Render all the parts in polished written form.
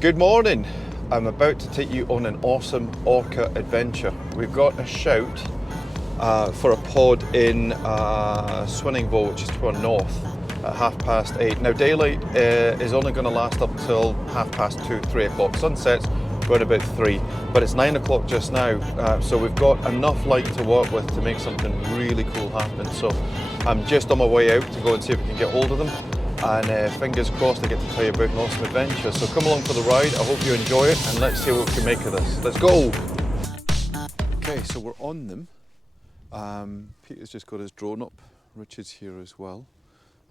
Good morning. I'm about to take you on an awesome orca adventure. We've got a shout for a pod in Swinningville, which is to our north, at 8:30. Now daylight is only going to last up until 2:30, 3 o'clock. Sunset's around about 3, but it's 9 o'clock just now, so we've got enough light to work with to make something really cool happen. So I'm just on my way out to go and see if we can get hold of them, and fingers crossed I get to tell you about an awesome adventure. So come along for the ride, I hope you enjoy it, and let's see what we can make of this. Let's go! Okay, so we're on them. Peter's just got his drone up, Richard's here as well,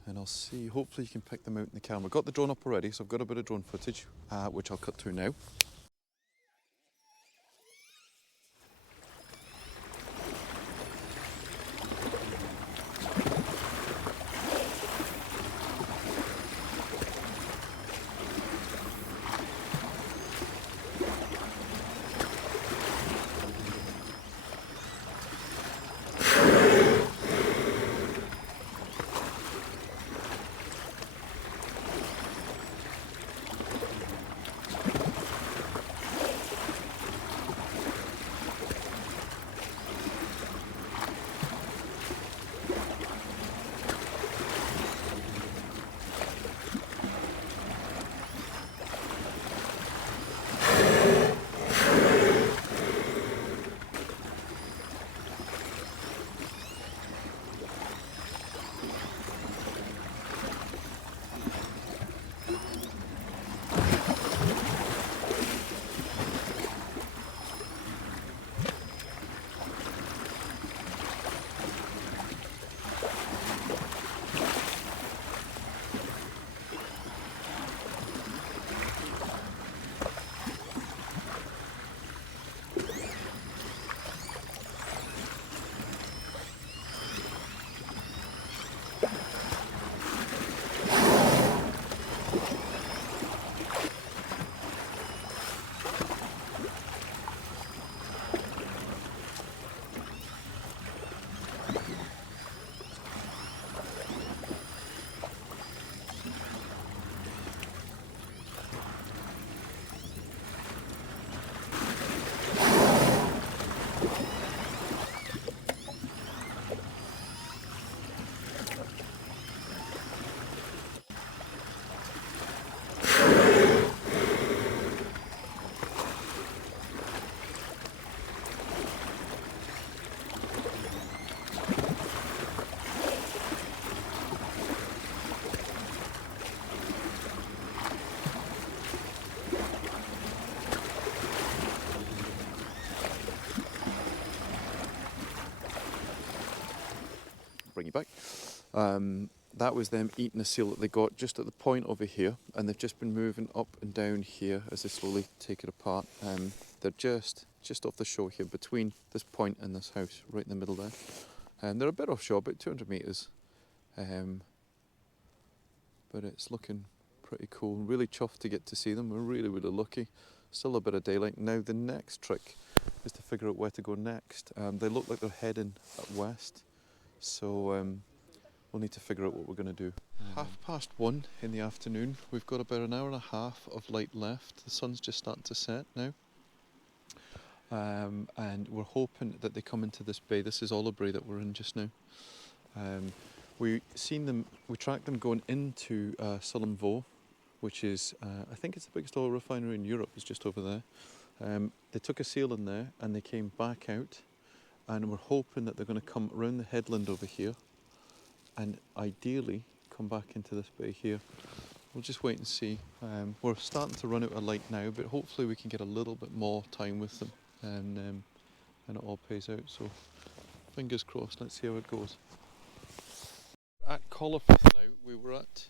and I'll see, hopefully you can pick them out in the camera. Got the drone up already, so I've got a bit of drone footage, which I'll cut to now. Bring you back. That was them eating a seal that they got just at the point over here, and they've just been moving up and down here as they slowly take it apart. They're just off the shore here, between this point and this house, right in the middle there. And they're a bit offshore, about 200 metres, but it's looking pretty cool. Really chuffed to get to see them. We're really lucky. Still a bit of daylight. Now the next trick is to figure out where to go next. They look like they're heading west. So we'll need to figure out what we're going to do. 1:30 in the afternoon. We've got about an hour and a half of light left. The sun's just starting to set now. And we're hoping that they come into this bay. This is Olibury that we're in just now. We tracked them going into Shetland, which is, I think it's the biggest oil refinery in Europe, is just over there. They took a seal in there and they came back out. And we're hoping that they're going to come around the headland over here and ideally come back into this bay here. We'll just wait and see. We're starting to run out of light now, but hopefully we can get a little bit more time with them, and it all pays out. So fingers crossed, let's see how it goes. At Collerford now. We were at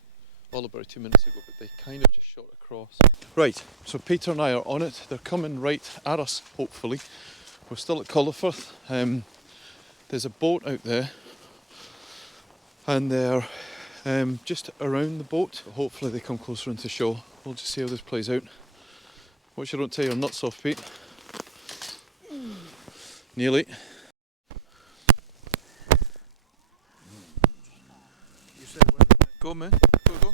Olibury 2 minutes ago, but they kind of just shot across. Right, so Peter and I are on it. They're coming right at us, hopefully. We're still at Collerford. There's a boat out there, and they're just around the boat. Hopefully they come closer into shore. We'll just see how this plays out. Watch you don't tear your nuts off, Pete. Nearly. You said where? Go, man. Go.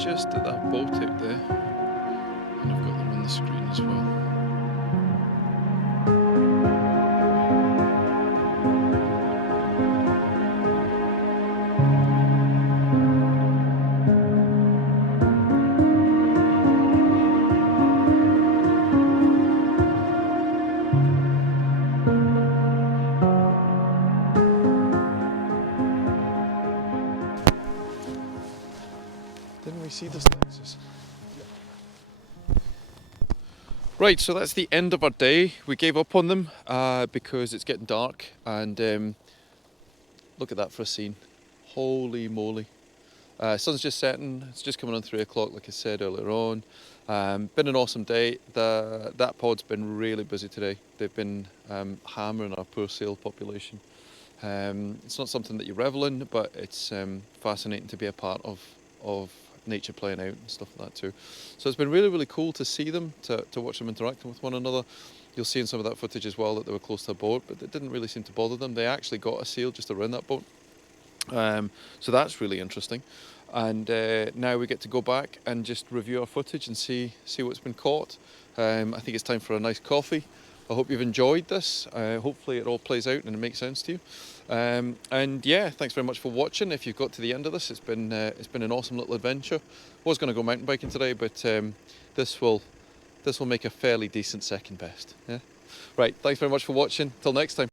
just at that boat out there, and I've got them on the screen as well. Didn't we see this, Lexus? Right, so that's the end of our day. We gave up on them because it's getting dark, and look at that for a scene. Holy moly. Sun's just setting, it's just coming on 3 o'clock like I said earlier on. Been an awesome day. That pod's been really busy today. They've been hammering our poor seal population. It's not something that you revel in, but it's fascinating to be a part of nature playing out and stuff like that too. So it's been really, really cool to see them, to watch them interacting with one another. You'll see in some of that footage as well that they were close to a boat, but it didn't really seem to bother them. They actually got a seal just around that boat. So that's really interesting. And now we get to go back and just review our footage and see what's been caught. I think it's time for a nice coffee. I hope you've enjoyed this. Hopefully it all plays out and it makes sense to you. And yeah, thanks very much for watching. If you've got to the end of this, it's been an awesome little adventure. Was going to go mountain biking today, but this will make a fairly decent second best. Yeah. Right. Thanks very much for watching. Till next time.